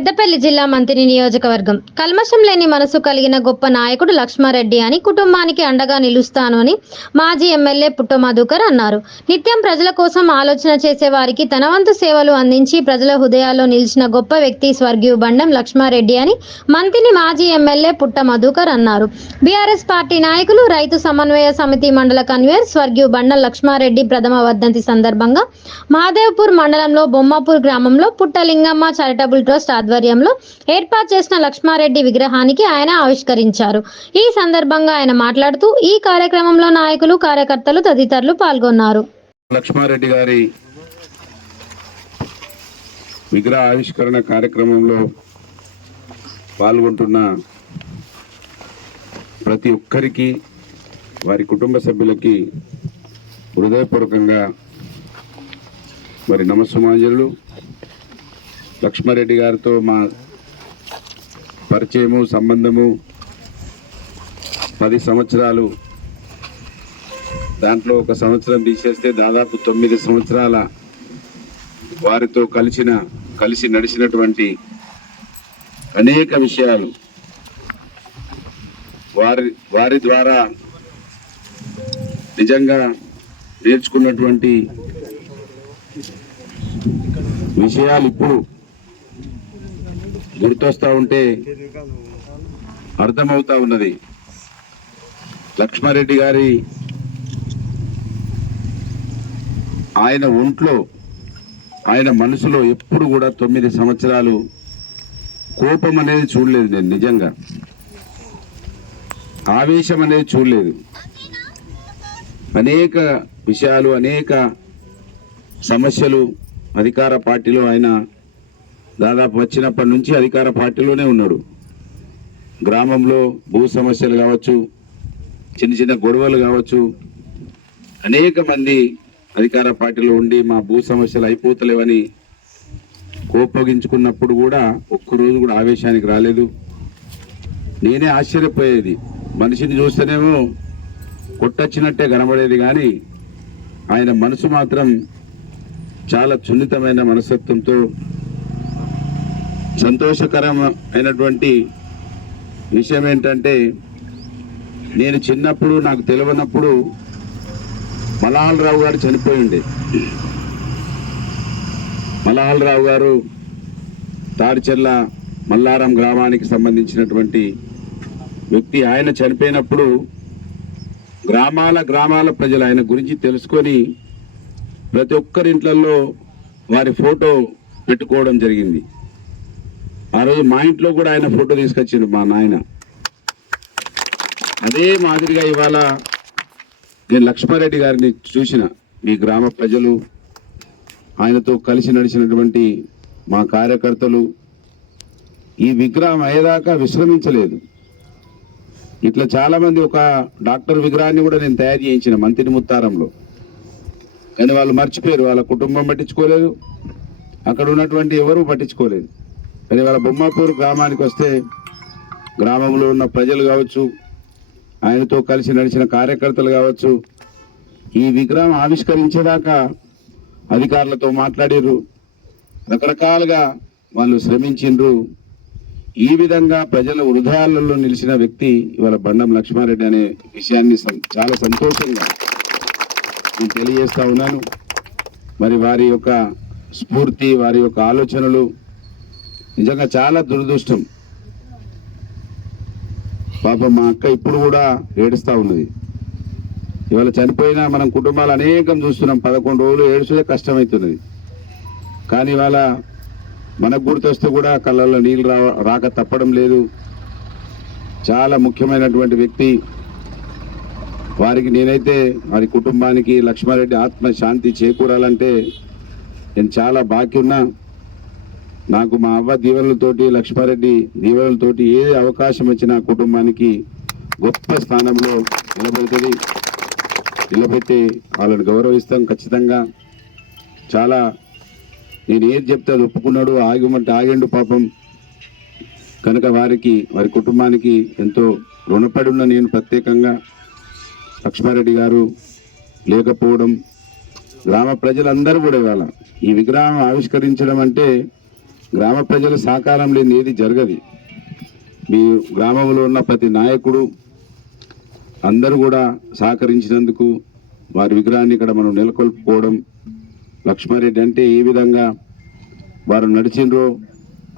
పెద్దపల్లి జిల్లా మంతిని నియోజకవర్గం కల్మషం లేని మనసు కలిగిన గొప్ప నాయకుడు లక్ష్మారెడ్డి అని కుటుంబానికి అండగా నిలుస్తాను అని మాజీ ఎమ్మెల్యే పుట్ట మధుకర్ అన్నారు. నిత్యం ప్రజల కోసం ఆలోచన చేసే వారికి తన వంతు సేవలు అందించి ప్రజల హృదయాల్లో నిలిచిన గొప్ప వ్యక్తి స్వర్గీయ బండం లక్ష్మారెడ్డి అని మంతిని మాజీ ఎమ్మెల్యే పుట్ట మధుకర్ అన్నారు. బీఆర్ఎస్ పార్టీ నాయకులు రైతు సమన్వయ సమితి మండల కన్వీనర్ స్వర్గీయ బండం లక్ష్మారెడ్డి ప్రథమ వర్ధంతి సందర్భంగా మహాదేవ్పూర్ మండలంలో బొమ్మపూర్ గ్రామంలో పుట్టలింగమ్మ చారిటబుల్ ట్రస్ట్ ఆధ్వర్యంలో ఏర్పాటు చేసిన లక్ష్మారెడ్డి విగ్రహానికి ఆయన ఆవిష్కరించారు. ఈ సందర్భంగా ఆయన మాట్లాడుతూ ఈ కార్యక్రమంలో నాయకులు, కార్యకర్తలు తదితరులు పాల్గొన్నారు. లక్ష్మారెడ్డి గారి విగ్రహ ఆవిష్కరణ కార్యక్రమంలో పాల్గొంటున్న ప్రతి ఒక్కరికి, వారి కుటుంబ సభ్యులకి హృదయపూర్వకంగా మరి నమస్సుమాంజలు. లక్ష్మారెడ్డి గారితో మా పరిచయము, సంబంధము 10 సంవత్సరాలు. దాంట్లో 1 సంవత్సరం తీసేస్తే దాదాపు 9 సంవత్సరాల వారితో కలిసి నడిచినటువంటి అనేక విషయాలు, వారి ద్వారా నిజంగా నేర్చుకున్నటువంటి విషయాలు ఇప్పుడు గుర్తొస్తా ఉంటే అర్థమవుతా ఉన్నది. లక్ష్మారెడ్డి గారి ఆయన ఒంట్లో, ఆయన మనసులో ఎప్పుడు కూడా 9 సంవత్సరాలు కోపం అనేది చూడలేదు. నేను నిజంగా ఆవేశం అనేది చూడలేదు. అనేక విషయాలు, అనేక సమస్యలు అధికార పార్టీలో ఆయన దాదాపు వచ్చినప్పటి నుంచి అధికార పార్టీలోనే ఉన్నాడు. గ్రామంలో భూ సమస్యలు కావచ్చు, చిన్న చిన్న గొడవలు కావచ్చు, అనేక మంది అధికార పార్టీలో ఉండి మా భూ సమస్యలు అయిపోతలేవని కోపగించుకున్నప్పుడు కూడా ఒక్కరోజు కూడా ఆవేశానికి రాలేదు. నేనే ఆశ్చర్యపోయేది, మనిషిని చూస్తేనేమో కొట్టొచ్చినట్టే కనబడేది, కానీ ఆయన మనసు మాత్రం చాలా సున్నితమైన మనస్తత్వంతో. సంతోషకరమైనటువంటి విషయం ఏంటంటే, నేను చిన్నప్పుడు నాకు తెలియనప్పుడు మలహాలరావు గారు చనిపోయిండే. మలహాలరావు గారు తాడిచెర్ల మల్లారం గ్రామానికి సంబంధించినటువంటి వ్యక్తి. ఆయన చనిపోయినప్పుడు గ్రామాల ప్రజలు ఆయన గురించి తెలుసుకొని ప్రతి ఒక్కరింట్లలో వారి ఫోటో పెట్టుకోవడం జరిగింది. ఆ రోజు మా ఇంట్లో కూడా ఆయన ఫోటో తీసుకొచ్చిండు మా నాయన. అదే మాదిరిగా ఇవాళ నేను లక్ష్మారెడ్డి గారిని చూసిన, మీ గ్రామ ప్రజలు, ఆయనతో కలిసి నడిచినటువంటి మా కార్యకర్తలు ఈ విగ్రహం అయ్యేదాకా విశ్రమించలేదు. ఇట్లా చాలామంది, ఒక డాక్టర్ విగ్రహాన్ని కూడా నేను తయారు చేయించిన మంతిని ముత్తారంలో, కానీ వాళ్ళు మర్చిపోయారు. వాళ్ళ కుటుంబం పట్టించుకోలేదు, అక్కడ ఉన్నటువంటి ఎవరు పట్టించుకోలేదు. కానీ వాళ్ళ బొమ్మాపూర్ గ్రామానికి వస్తే గ్రామంలో ఉన్న ప్రజలు కావచ్చు, ఆయనతో కలిసి నడిచిన కార్యకర్తలు కావచ్చు, ఈ విగ్రహం ఆవిష్కరించేదాకా అధికారులతో మాట్లాడారు, రకరకాలుగా వాళ్ళు శ్రమించిండ్రు. ఈ విధంగా ప్రజల హృదయాలలో నిలిచిన వ్యక్తి ఇవాళ బండం లక్ష్మారెడ్డి అనే విషయాన్ని చాలా సంతోషంగా నేను తెలియజేస్తా ఉన్నాను. మరి వారి యొక్క స్ఫూర్తి, వారి యొక్క ఆలోచనలు నిజంగా చాలా దురదృష్టం. పాపం మా అక్క ఇప్పుడు కూడా ఏడుస్తూ ఉన్నది. ఇవాళ చనిపోయినా మనం కుటుంబాలు అనేకం చూస్తున్నాం, 11 రోజులు ఏడుస్తే కష్టమవుతున్నది. కానీ ఇవాళ మనకు గుర్తొస్తే కూడా కళ్ళల్లో నీళ్ళు రాక తప్పడం లేదు. చాలా ముఖ్యమైనటువంటి వ్యక్తి. వారికి నేనైతే, వారి కుటుంబానికి, లక్ష్మారెడ్డి ఆత్మ శాంతి చేకూరాలంటే నేను చాలా బాకీ ఉన్నా. నాకు మా అవ్వ దీవెనలతోటి, లక్ష్మారెడ్డి దీవెనలతోటి ఏ అవకాశం వచ్చినా కుటుంబానికి గొప్ప స్థానంలో నిలబెట్టి వాళ్ళని గౌరవిస్తాం ఖచ్చితంగా. చాలా నేను ఏది చెప్తే అది ఒప్పుకున్నాడు, ఆగమంటే ఆగిండు పాపం. కనుక వారికి, వారి కుటుంబానికి ఎంతో రుణపడి ఉన్న నేను ప్రత్యేకంగా. లక్ష్మారెడ్డి గారు లేకపోవడం, గ్రామ ప్రజలందరూ కూడా ఇవాళ ఈ విగ్రహం ఆవిష్కరించడం అంటే గ్రామ ప్రజల సహకారం లేని ఏది జరగదు. మీ గ్రామంలో ఉన్న ప్రతి నాయకుడు అందరూ కూడా సహకరించినందుకు వారి విగ్రహాన్ని ఇక్కడ మనం నెలకొల్పుకోవడం, లక్ష్మారెడ్డి అంటే ఏ విధంగా వారు నడిచిండ్రో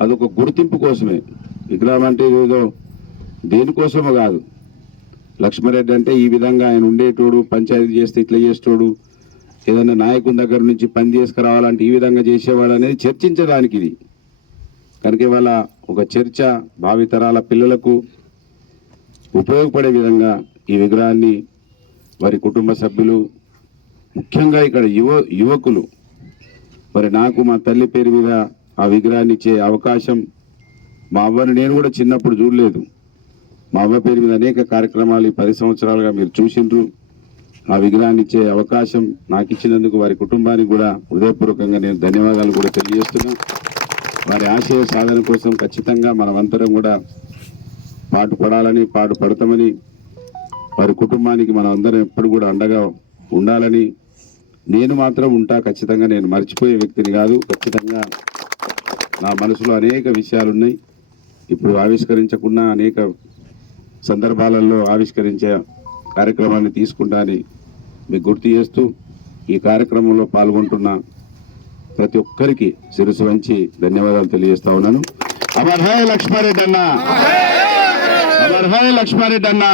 అదొక గుర్తింపు కోసమే. విగ్రహం అంటే ఏదో దేనికోసమో కాదు. లక్ష్మారెడ్డి అంటే ఈ విధంగా ఆయన ఉండేటోడు, పంచాయతీ చేస్తే ఇట్లా చేసేటోడు, ఏదైనా నాయకుని దగ్గర నుంచి పని చేసుకురావాలంటే ఈ విధంగా చేసేవాడు అనేది చర్చించడానికి ఇది. కనుక ఇవాళ ఒక చర్చ భావితరాల పిల్లలకు ఉపయోగపడే విధంగా ఈ విగ్రహాన్ని వారి కుటుంబ సభ్యులు, ముఖ్యంగా ఇక్కడ యువకులు, మరి నాకు మా తల్లి పేరు మీద ఆ విగ్రహాన్ని ఇచ్చే అవకాశం, మా అవ్వని నేను కూడా చిన్నప్పుడు చూడలేదు. మా అవ్వ పేరు మీద అనేక కార్యక్రమాలు ఈ 10 సంవత్సరాలుగా మీరు చూసిండ్రు. ఆ విగ్రహాన్ని ఇచ్చే అవకాశం నాకు ఇచ్చినందుకు వారి కుటుంబానికి కూడా హృదయపూర్వకంగా నేను ధన్యవాదాలు కూడా తెలియజేస్తున్నా. వారి ఆశయ సాధన కోసం ఖచ్చితంగా మనమంతరం కూడా పాటుపడాలని, పాటుపడతామని, వారి కుటుంబానికి మనం అందరం ఎప్పుడు కూడా అండగా ఉండాలని నేను మాత్రం ఉంటా. ఖచ్చితంగా నేను మర్చిపోయే వ్యక్తిని కాదు. ఖచ్చితంగా నా మనసులో అనేక విషయాలు ఉన్నాయి. ఇప్పుడు ఆవిష్కరించకుండా అనేక సందర్భాలలో ఆవిష్కరించే కార్యక్రమాన్ని తీసుకుంటా అని మీకు గుర్తు చేస్తూ ఈ కార్యక్రమంలో పాల్గొంటున్న ప్రతి ఒక్కరికి శిరస్సు వంచి ధన్యవాదాలు తెలియజేస్తా ఉన్నాను. అమర్ హై లక్ష్మారెడ్డి అన్న, అమర్ హై లక్ష్మారెడ్డి అన్న.